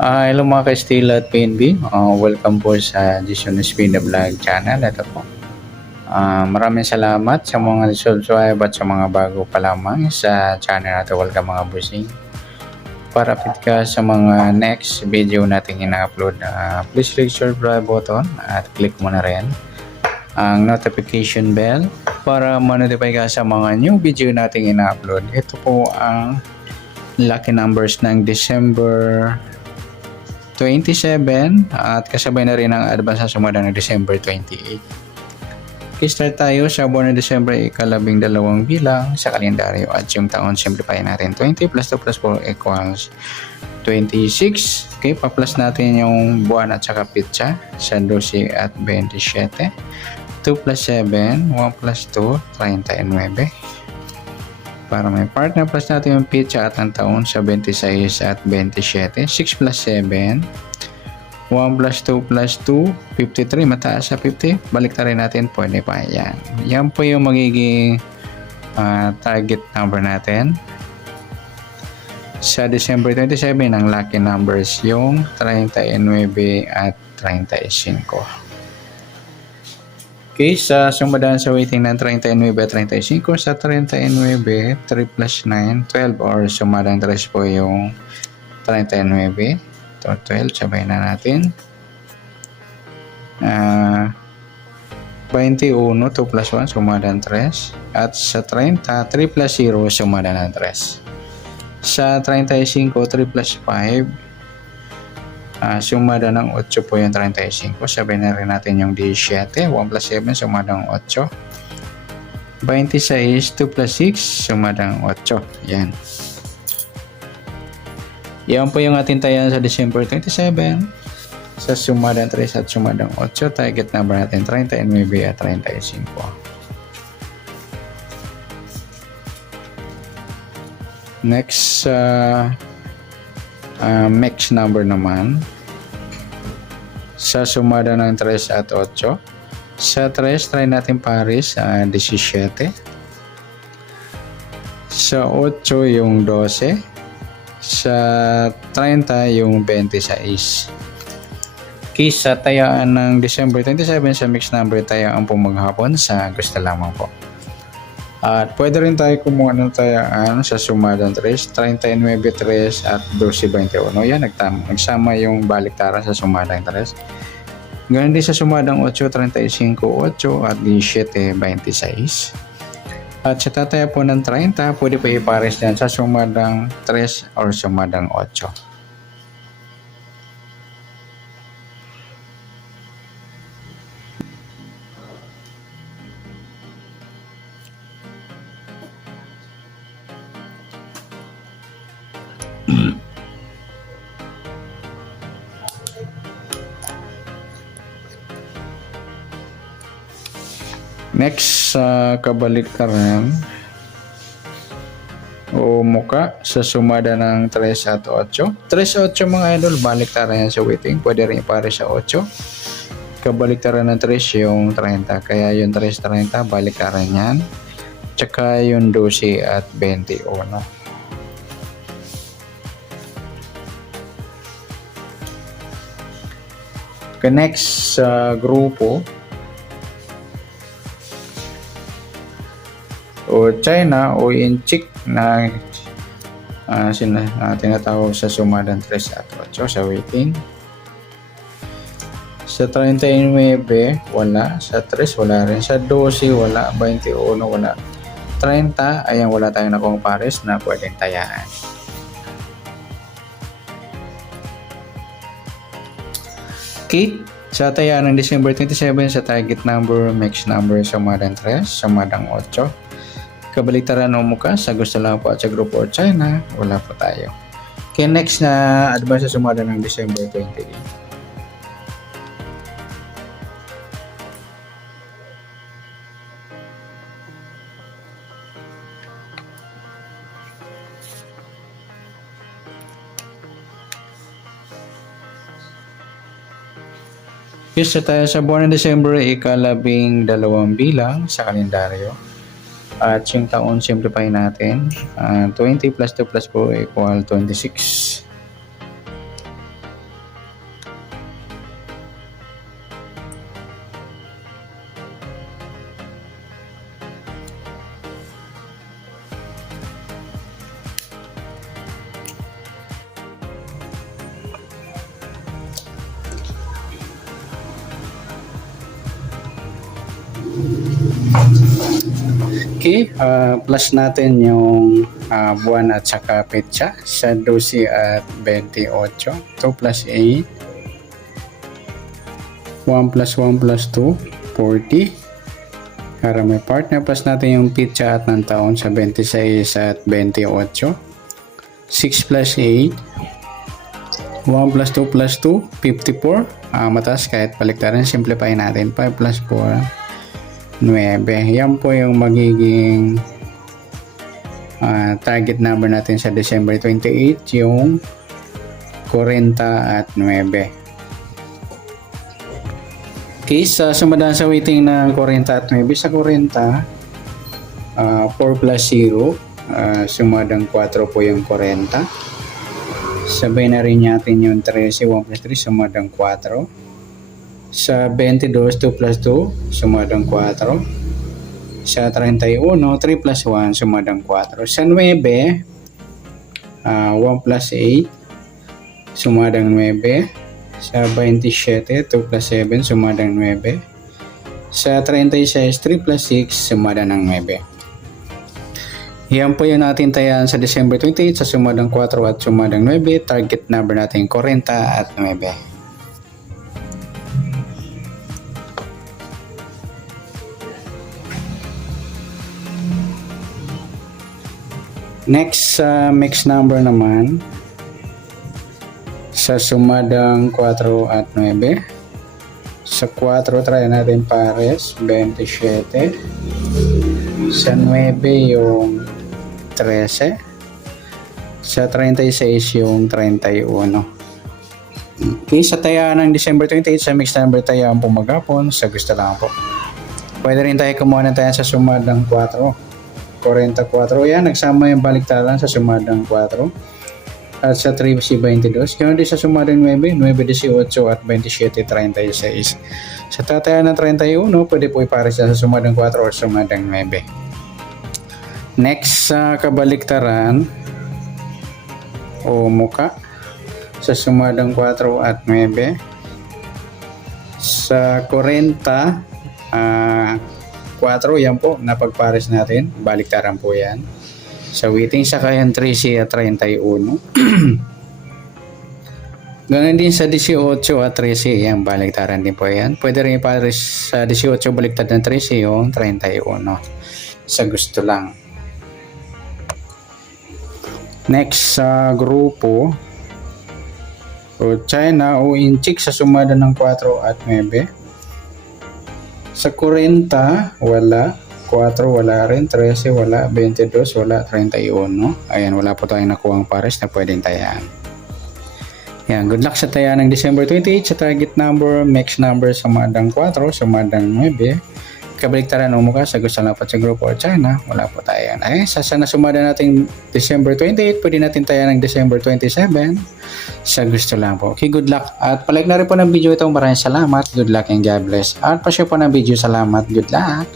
Hello mga ka-Stila at PNB. Welcome po sa Jason Espina Vlog channel. Ito po. Maraming salamat sa mga subscribe at sa mga bago pa lamang sa channel natin. Welcome mga busing. Para update ka sa mga next video natin ina-upload, please click subscribe button at click mo na rin ang notification bell para ma-notify ka sa mga new video natin ina-upload. Ito po ang lucky numbers ng December 27 at kasabay na rin ang advance na sumada ng December 28. Start tayo sa buwan ng December, ikalabing-dalawang bilang sa kalendaryo at yung taon simplify natin. 20 plus 2 plus 4 equals 26. Okay, pa-plus natin yung buwan at saka pitsa sa 12 at 27. 2 plus 7, 1 plus 2, 39. Para may partner, plus natin yung pitsa at ang taon sa 26 at 27. 6 plus 7, 1 plus 2 plus 2, 53. Mataas sa 50. Balik na rin natin. Pwede pa. Yan. Yan po yung magiging target number natin. Sa December 27, ang lucky numbers yung 39 at 35. Okay, sa sumadaan sa waiting ng 39 at 35, sa 39, 3 plus 9, 12 or sumadaan 3 po yung 39. Ito, 12, sabay na natin. 21, 2 plus 1, sumadaan 3. At sa 30, 3 plus 0, sumadaan 3. Sa 35, 3 plus 5, sumada ng 8 po yung 35. Sabay na rin natin yung 17. 1 plus 7, sumada ng 8. 26, 2 plus 6, sumada ng 8. Yan. Yan po yung ating tayan sa December 27. Sa sumada ng 3 at sumada ng 8. Target number natin 39 at 35. Next, mix number naman sa sumada ng 3 at 8. Sa 3, try natin pares 17. Sa 8 yung 12. Sa 30 yung 26. Okay, sa tayaan ng December 27 sa mix number tayaan po maghapon sa gusto lamang po. At pwede rin tayo kumuha ng tayaan sa sumadang 3, 39, 3 at 12, 21. Yan, nagsama yung baliktaran sa sumadang 3. Ganun din sa sumadang 8, 35, 8 at 17, 26. At sa tataya po ng 30, pwede pa ipares dyan sa sumadang 3 or sumadang 8. Next, sa kabaliktaran o muka sa sumada ng 3 at 8. 3 8 mga idol, baliktaran yan sa waiting. Pwede rin ipare sa 8. Kabaliktaran ng 3 yung 30. Kaya yung 3, 30, baliktaran yan. Tsaka yung 12 at 21. Okay, next sa grupo o China o Inchik na tinatawag sa sumadang 3 at 8 sa waiting. Sa 39 wala, sa 3 wala rin, sa 12 wala, 21 wala, 30 ayan, wala tayong nakong pares na pwedeng tayaan. Okay, sa tayaan ng December 27 sa target number, mix number sumadang 3, sumadang 8. Kabaliktaran o muka sa gusto lang po at sa grupo o China, wala po tayo. Okay, next na advance sa sumada ng December 28. Yes, tayo sa buwan ng December, ikalabing-dalawang bilang sa kalendaryo. At yung taon simplify natin, 20 plus 2 plus 4 equal 26. Okay, plus natin yung buwan at saka petsa sa 12 at 28. 2 plus 8. 1 plus 1 plus 2, 40. Para may partner, plus natin yung petsa at ng taon sa 26 at 28. 6 plus 8. 1 plus 2 plus 2, 54. Mataas kahit baliktaran, simplify natin. 5 plus 4, 9. Yan po yung magiging target number natin sa December 28, yung 40 at 9. Okay, sumadaan sa weighting ng 40 at 9. Sa 40, 4 plus 0, sumadang 4 po yung 40. Sabay na rin natin yung 13, 1 plus 3, sumadang 4. Sa 22, 2 plus 2, sumadang 4. Sa 31, 3 plus 1, sumadang 4. Sa 9, 1 plus 8, sumadang 9. Sa 27, 2 plus 7, sumadang 9. Sa 36, 3 plus 6, sumadang ng 9. Yan po yung natin tayan sa December 28 sa sumadang 4 at sumadang 9. Target number natin 40 at 9. Next, mix number naman sa sumadang 4 at 9. Sa 4, try natin pares, 27. Sa 9 yung 13. Sa 36 yung 31. Okay, sa taya ng December 28 sa mixed number taya ang pumagapon sa gusto lang po. Pwede rin tayo kumuha ng taya sa sumadang 4. 44 yan, nagsama yung baliktaran sa sumadang 4. At sa 3 si 22. Kaya din sa sumadang 9, 9, 18 at 27, 36. Sa tataya ng 31, pwede po ipares sa sumadang 4 o sumadang 9. Next, sa kabaliktaran o muka sa sumadang 4 at 9. Sa 40, 4 yan po, napagpares natin. Baliktaran po yan. Sa weighting sa kayan 13 at 31. Ganun din sa 18 at 13, yan, baliktaran din po yan. Pwede rin ipares sa 18 baliktad ng 13 yung 31. Sa gusto lang. Next sa grupo o China o Inchik sa sumada ng 4 at 9. Sa 40 wala, 4 wala rin, 13 wala, 22 wala, 31. Ayan, wala po tayong nakuhang pares na pwedeng tayaan. Yan, good luck sa taya ng December 28 sa target number, mix number sumadang 4, sumadang 9. Kabaliktaran o mukha sa gusto lang po sa grupo o China, wala po tayo. Ay, sa sana sumada natin December 28, pwede natin tayo ng December 27 sa gusto lang po. Okay, good luck. At palike na rin po ng video ito. Maraming salamat. Good luck and God bless. At pa-share po ng video. Salamat. Good luck.